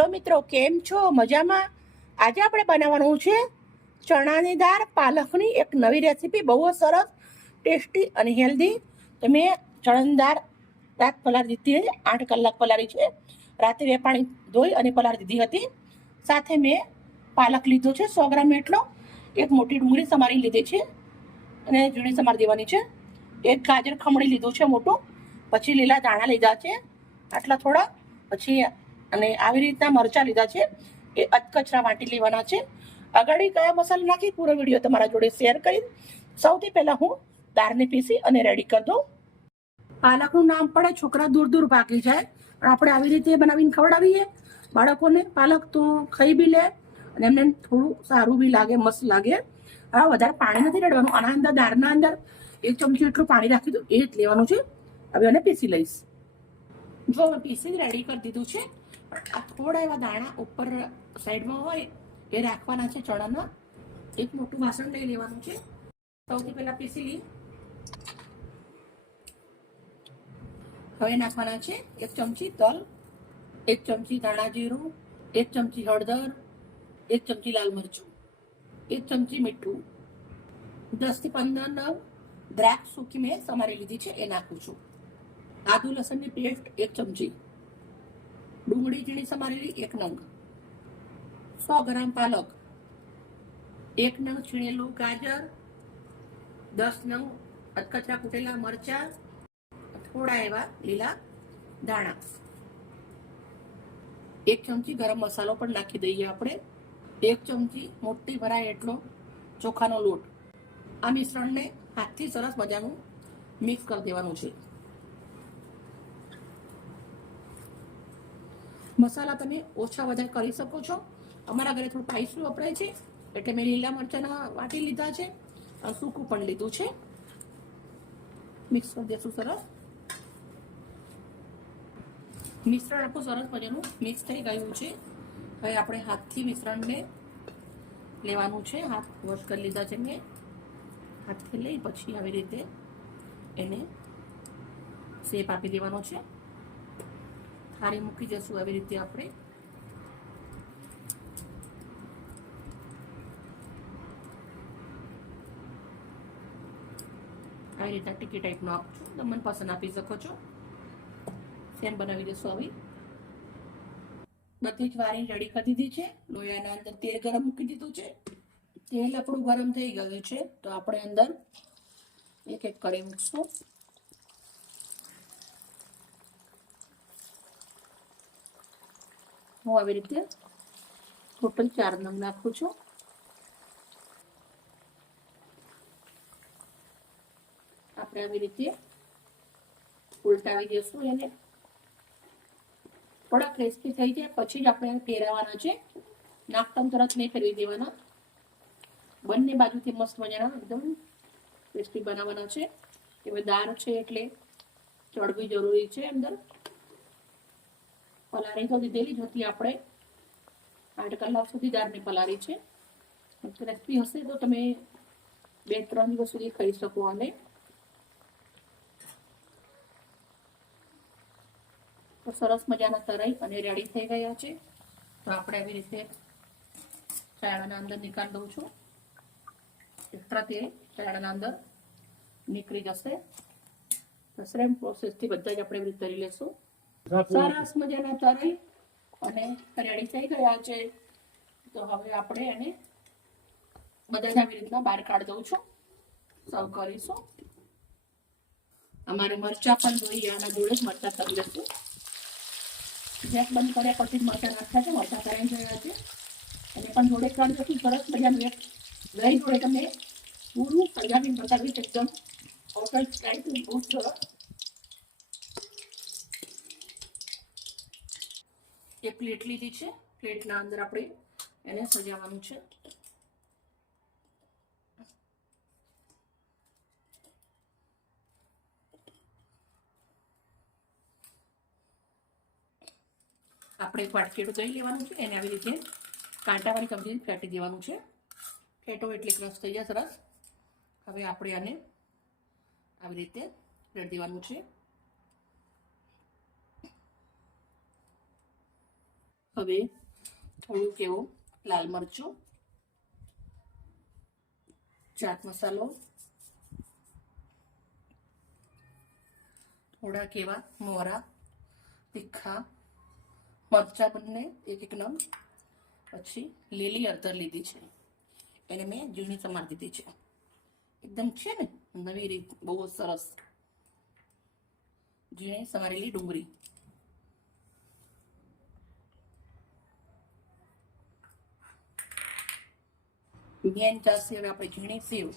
Hello મિત્રો, કેમ છો? મજામાં? આજે આપણે બનાવવાનું છે ચણાની દાળ પાલકની એક નવી રેસીપી, બહુ જ સરસ, ટેસ્ટી અને હેલ્ધી. તો મેં ચણાની દાળ રાત પલાળી દીધી છે, 8 કલાક પલાળી છે. રાતે 2 પાણી ધોઈ અને પલાળી દીધી હતી. સાથે મેં પાલક લીધો છે 100 ગ્રામ એટલો. એક મોટી ડુંગળી સમારી લીધી છે અને ઝીણી સમારી દેવાની છે. એક ગાજર ખમણી લીધું છે મોટું. પછી લીલા દાણા લીધા છે આટલા થોડા. પછી અને આવી રીતના મરચાં લીધા છે, એ અધકચરા વાટી લેવાના છે. આગળ કયા મસાલા નાખી પૂરો વિડીયો તમારા જોડે શેર કરી. સૌથી પહેલા હું દાળને પીસી અને રેડી કરી દઉં. પાલકનું નામ પડે છોકરા દૂર દૂર ભાગી જાય, પણ આપણે આવી રીતે બનાવીને ખવડાવીએ બાળકોને પાલક તો ખાઈ બી લે અને એમને થોડું સારું બી લાગે, મસ્ત લાગે. હવે વધારે પાણી નથી રેડવાનું. આના અંદર દાળના અંદર 1 ચમચી એટલું પાણી રાખી દઉં, એ જ લેવાનું છે. હવે એને પીસી લઈશ. જો હવે પીસી રેડી કરી દીધું છે. આ થોડા એવા દાણા ઉપર સાઈડમાં હોય એ રાખવાના છે ચણાના. એક મોટું વાસણ લઈ લેવાનું છે. સૌથી પહેલા પીસી લઈ. હવે નાખવાના છે 1 ચમચી તલ, 1 ચમચી ધાણા જીરું, 1 ચમચી હળદર, 1 ચમચી લાલ મરચું, 1 ચમચી મીઠું, 10 થી 15 નવ દ્રાક્ષ સૂકી મેં સમારી લીધી છે, એ નાખું છું. આદુ લસણની પેસ્ટ 1 ચમચી, ડુંગળી ઝીણી સમારેલી 1 નંગ, 100 ગ્રામ પાલક, 1 નંગ છીણેલું ગાજર, 10 નંગ અધકચરા કૂટેલા મરચા, થોડા એવા લીલા દાણા, 1 ચમચી ગરમ મસાલો પણ નાખી દઈએ આપણે. 1 ચમચી મોટી ભરાય એટલો ચોખાનો લોટ. આ મિશ્રણને હાથથી સરસ મજાનું મિક્સ કરી દેવાનું છે. મસાલા તમે ઓછા વધારે કરી શકો છો. અમારા ઘરે થોડું સ્પાઈસી વપરાય છે એટલે મેં લીલા મરચાના વાટી લીધા છે અને સૂકું પણ લીધું છે. મિક્સ કરી દઈશું સરસ. મિશ્રણ આપણું સરસ મજાનું મિક્સ થઈ ગયું છે. હવે આપણે હાથથી મિશ્રણને લેવાનું છે. હાથ વોશ કરી લીધા છે મેં. હાથથી લઈ પછી આવી રીતે એને શેપ આપી દેવાનો છે. થાળી મૂકી જશું આવી રીતે આપણે. આવી રીતના ટીકી ટાઈપનો આપું છું, તમે મનપસંદ આપી શકો છો. સેમ બનાવી દેશું. આવી બધી જ વારી રેડી કરી દીધી છે. લોયાના અંદર તેલ ગરમ મૂકી દીધું છે. તેલ આપણું ગરમ થઈ ગયું છે તો આપણે અંદર એક એક કરી મૂકશું. હું આવી રીતે ટોટલ 4 નંગ નાખું છું. આપણે આવી રીતે ઉલટાવી દઈશું એને. થોડા ક્રિસ્પી થઈ જાય પછી જ આપણે એને ફેરવવાના છે. નાખતા તરત નહીં ફેરવી દેવાના. બંને બાજુથી મસ્ત મજાના એકદમ ક્રિસ્પી બનાવવાના છે. હવે દાળ છે એટલે ચડવી જરૂરી છે. અંદર પલાળી તો દીધેલી જ હતી આપણે. 8 કલાક સુધી દાળને પલાળી છે. ક્રિસ્પી હશે તો તમે 2-3 દિવસ સુધી ખાઈ શકો. અને તો સરસ મજાના તરાઈ અને રેડી થઈ ગયા છે. તો આપણે આવી રીતે ચણાના અંદર નીકાળી દઉં છું. એક્સ્ટ્રા તેલ ચણાના અંદર નીકળી જશે. તો સેમ પ્રોસેસથી બધા જ આપણે એવી રીતે તરી લેશું. સરસ મજાના તરાઈ અને રેડી થઈ ગયા છે. તો હવે આપણે એને બધા આવી રીતના બહાર કાઢી દઉં છું. સર્વ કરીશું. અમારે મરચા પણ જોઈએ, આના જોડે જ મરચા કરી લઈશું. ગેસ બંધ કર્યા પછી મરચા નાખ્યા છે. મરચા કરાઈ ગયા છે અને પણ જોડે કરી દઈશું. સરસ મજાનું એક દહીં જોડે તમે પૂરું સજાવીને બતાવીશ. એકદમ હોટલ સ્ટાઇલ બહુ સરસ. એક પ્લેટ લીધી છે. પ્લેટના અંદર આપણે એને સજાવવાનું છે. આપણે એક વાટકીનું દહીં લેવાનું છે. એને આવી રીતે કાંટાવાળી ચમચી ફેટી દેવાનું છે. ફેટો એટલે ક્રશ થઈ જાય સરસ. હવે આપણે આને આવી રીતે રેડી દેવાનું છે. હવે થોડુંક એવું લાલ મરચું, ચાટ મસાલો, થોડાક એવા મોરા તીખા મરચા બંને એક નંગ, પછી લીલી હળદર લીધી છે, એને મેં ઝીણી સમારી દીધી છે. એકદમ છે ને નવી રીત, બહુ સરસ ઝીણી સમારેલી ડુંગળી, મેન ચાલશે હવે આપણે ઝીણી સેવ.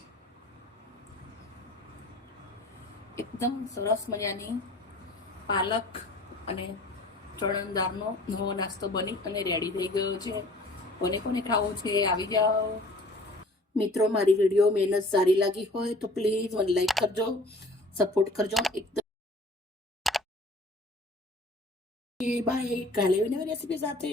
એકદમ સરસ મજાની પાલક અને ચણાની દાળનો નવો નાસ્તો બની અને રેડી થઈ ગયો છે. કોને કોને ખાવો છે આવી જાઓ. મિત્રો, મારી વિડીયો મહેનત સારી લાગી હોય તો પ્લીઝ મને લાઈક કરજો, સપોર્ટ કરજો. એકદમ બાય, કાલે નવી રેસીપી સાથે.